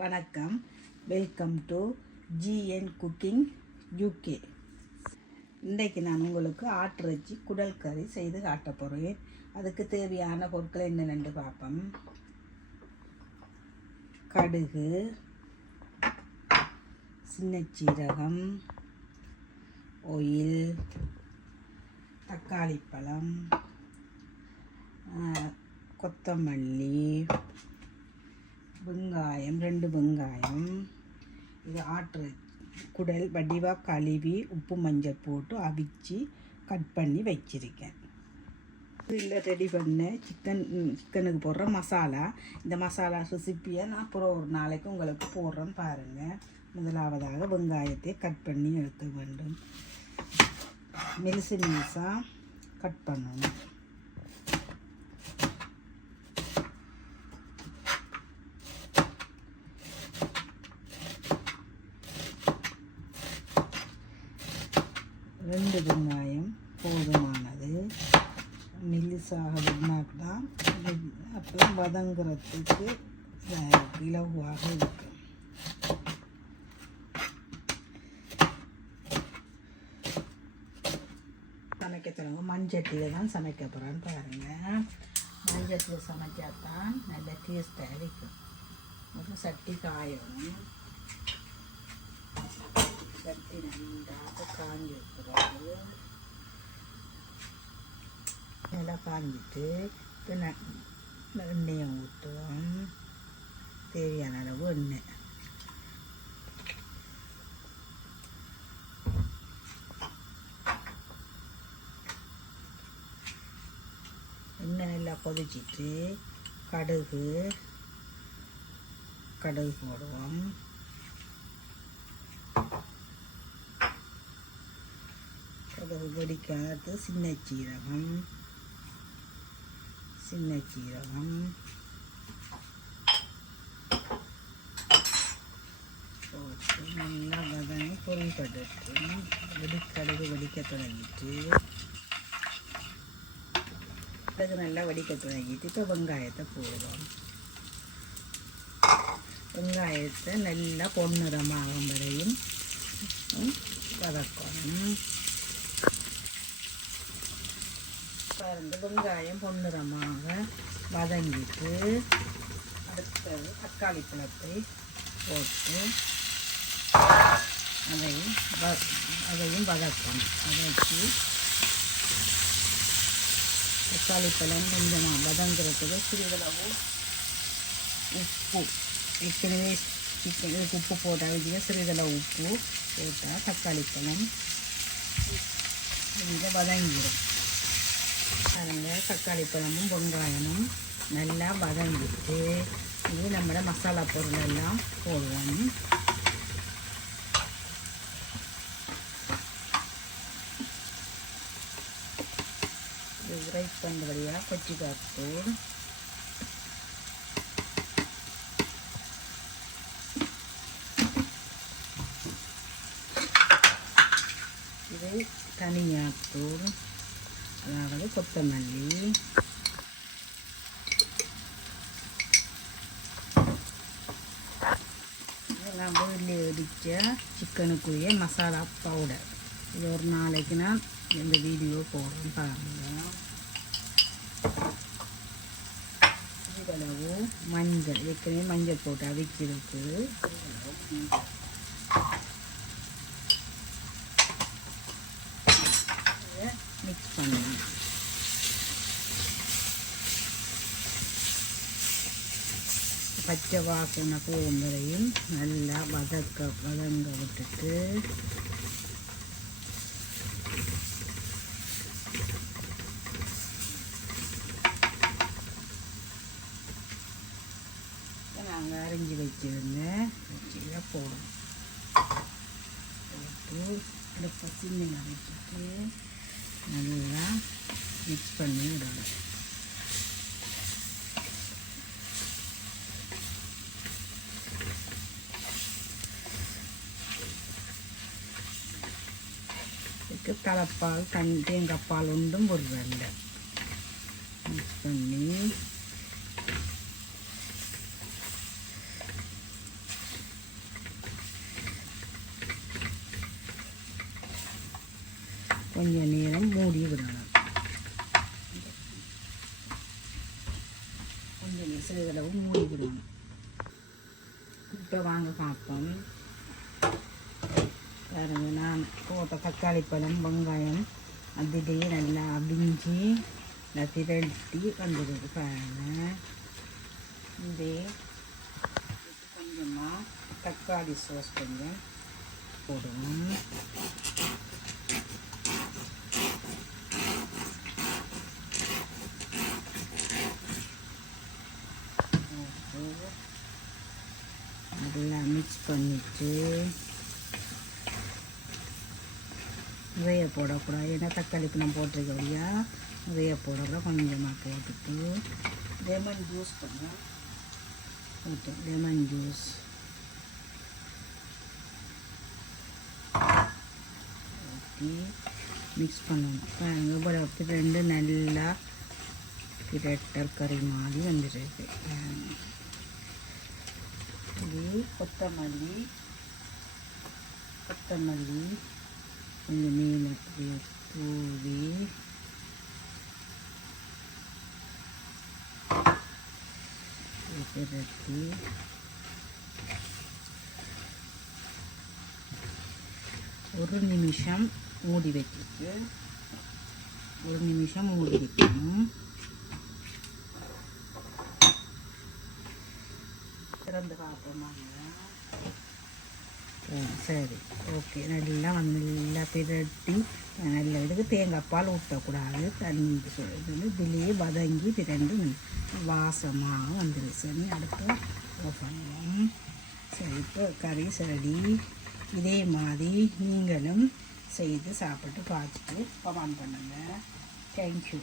வணக்கம். Welcome to GN cooking UK இன்றைக்கு நான் உங்களுக்கு ஆட்டிறைச்சி குடல் கறி செய்து காட்ட போகிறேன் அதுக்கு தேவையான பொருட்கள் என்னென்னு பார்ப்போம். கடுகு சின்னச்சீரகம் ஒயில் தக்காளி பழம் கொத்தமல்லி வெங்காயம் ரெண்டு வெங்காயம். இது ஆட்டு குடல் வடிவாக கழுவி உப்பு மஞ்சள் போட்டு அவிச்சு கட் பண்ணி வச்சிருக்கேன். இதில் ரெடி பண்ண சிக்கன் சிக்கனுக்கு போடுற மசாலா. இந்த மசாலா ரெசிப்பியை நான் அப்புறம் ஒரு நாளைக்கு உங்களுக்கு போடுறேன் பாருங்கள் முதலாவதாக வெங்காயத்தை கட் பண்ணி எடுக்க வேண்டும் மெலிசு மெலிசாக கட் பண்ணணும் ரெண்டு வெங்காயம் போதுமானது. மெல்லிசாக வெண்ணாக்குனா அப்புறம் வதங்குறதுக்கு இலவாக இருக்கு, இலகுவாக சமைக்க தொடங்க மண்சட்டியில் தான் சமைக்க போகிறேன்னு பாருங்கள் மண்சட்டியில் சமைச்சா தான் நல்ல டேஸ்ட்டாக இருக்கும் ஒரு சட்டி காயணும் சட்டி நன்றாக காஞ்சி வைக்கிறது நல்லா காஞ்சிட்டு இப்போ நான் எண்ணெயை ஊற்றுவோம் தேவையான அளவு எண்ணெய். எண்ணெய் நல்லா கொதிச்சிட்டு கடுகு கடுகு போடுவோம். கடுகு வெடிக்காது சின்ன சீரகம். சின்ன சீரகம். போட்டு நல்லா வதங்கி பொறிப்பட்டு வெடி கடுகு வெடிக்க தொடங்கிட்டு கடுகு நல்லா வடிக்க தொடங்கிட்டு இப்போ வெங்காயத்தை போடுவோம் வெங்காயத்தை நல்லா பொன்னிறமாகும் வரையும் வதக்கணும். வந்து வெங்காயம் பொன்னிறமாக வதங்கிட்டு அடுத்தது தக்காளி பழத்தை போட்டு அதையும் வ அதையும் வதக்கணும். வதக்கி தக்காளி பழம் கொஞ்சமாக வதங்கிறதுக்கு சிறிதளவு உப்பு ஏற்கனவே சிக்கன் இதுக்கு உப்பு போட்டால் வச்சுக்க சிறிதளவு உப்பு போட்டால் தக்காளி பழம் கொஞ்சம் வதங்கிடும். பாருங்க தக்காளி பழமும் வெங்காயமும் நல்லா வதங்கிட்டு இது நம்மளோட மசாலா பொருள் எல்லாம் போடுவோம். இது ரைஸ் பண்ணுறபடியாக கொச்சி காத்தூள் இது தனியாத்தூள் அதாவது கொத்தமல்லி. இதெல்லாம் வீட்டில் இடித்த சிக்கனுக்குரிய மசாலா பவுடர் இது ஒரு நாளைக்கு நான் இந்த வீடியோ போடுறேன் பாருங்க. சிறிதளவு மஞ்சள். ஏற்கனவே மஞ்சள் போட்டு அவிச்சிருக்கு மிக்ஸ் பண்ணணும் பச்சை வாசனை போகும் வரையும் நல்லா வதக்க வதங்க விட்டுட்டு. நாங்கள் அரிஞ்சு வச்சிருந்த வச்சியில் போடணும். போட்டு அடுப்பை சின்ன வச்சுட்டு நல்லா மிக்ஸ் பண்ணி விடணும். இதுக்கு தலைப்பால் தண்ணி தேங்காய்ப்பால் ஒன்றும் ஒரு வெண்டை மிக்ஸ் பண்ணி. கொஞ்சம் நேரம் மூடி விடணும். கொஞ்சம் நேரம் சிறிதளவு மூடி விடணும். இப்போ வாங்க பார்ப்போம். பாருங்க நான் போட்ட தக்காளி பழம் வெங்காயம் அதிலேயே நல்லா அவிஞ்சி நல்லா திரட்டி வந்துடுது பாருங்க. இதே கொஞ்சமாக தக்காளி சோஸ் கொஞ்சம் போடுவோம். நல்லா மிக்ஸ் பண்ணிட்டு நிறைய போடக்கூடாது. ஏன்னா தக்காளிக்கு நம்ம போட்டிருக்க வழியா நிறைய போடக்கூடாது. கொஞ்சமாக போட்டுட்டு லெமன் ஜூஸ் கொஞ்சம் போட்டோம் லெமன் ஜூஸ் ஊற்றி மிக்ஸ் பண்ணணும். பாருங்க இவ்வளவு ரெண்டு நல்லா பிரட்டல் கறி மாதிரி வந்துருக்கு. இது கொத்தமல்லி. கொத்தமல்லி. கொஞ்சம் மேலே அப்படியே தூவி? பிரட்டி ஒரு நிமிஷம் மூடி வச்சுட்டு ஒரு நிமிஷம் மூடி வைக்கணும். திறந்து பார்ப்போமாங்க சரி ஓகே. நல்லா வந்து நல்லா பிரட்டி நல்ல இதுக்கு தேங்காய் பால் ஊற்றக்கூடாது. தண்ணி இது வந்து வதங்கி திரண்டு வாசமாக வந்துடும் சரி அடுத்து பண்ணுவோம் சரி இப்போ கறி சரடி இதே மாதிரி நீங்களும் செய்து சாப்பிட்டு பார்த்துட்டு கமெண்ட் பண்ணுங்கள் தேங்க்யூ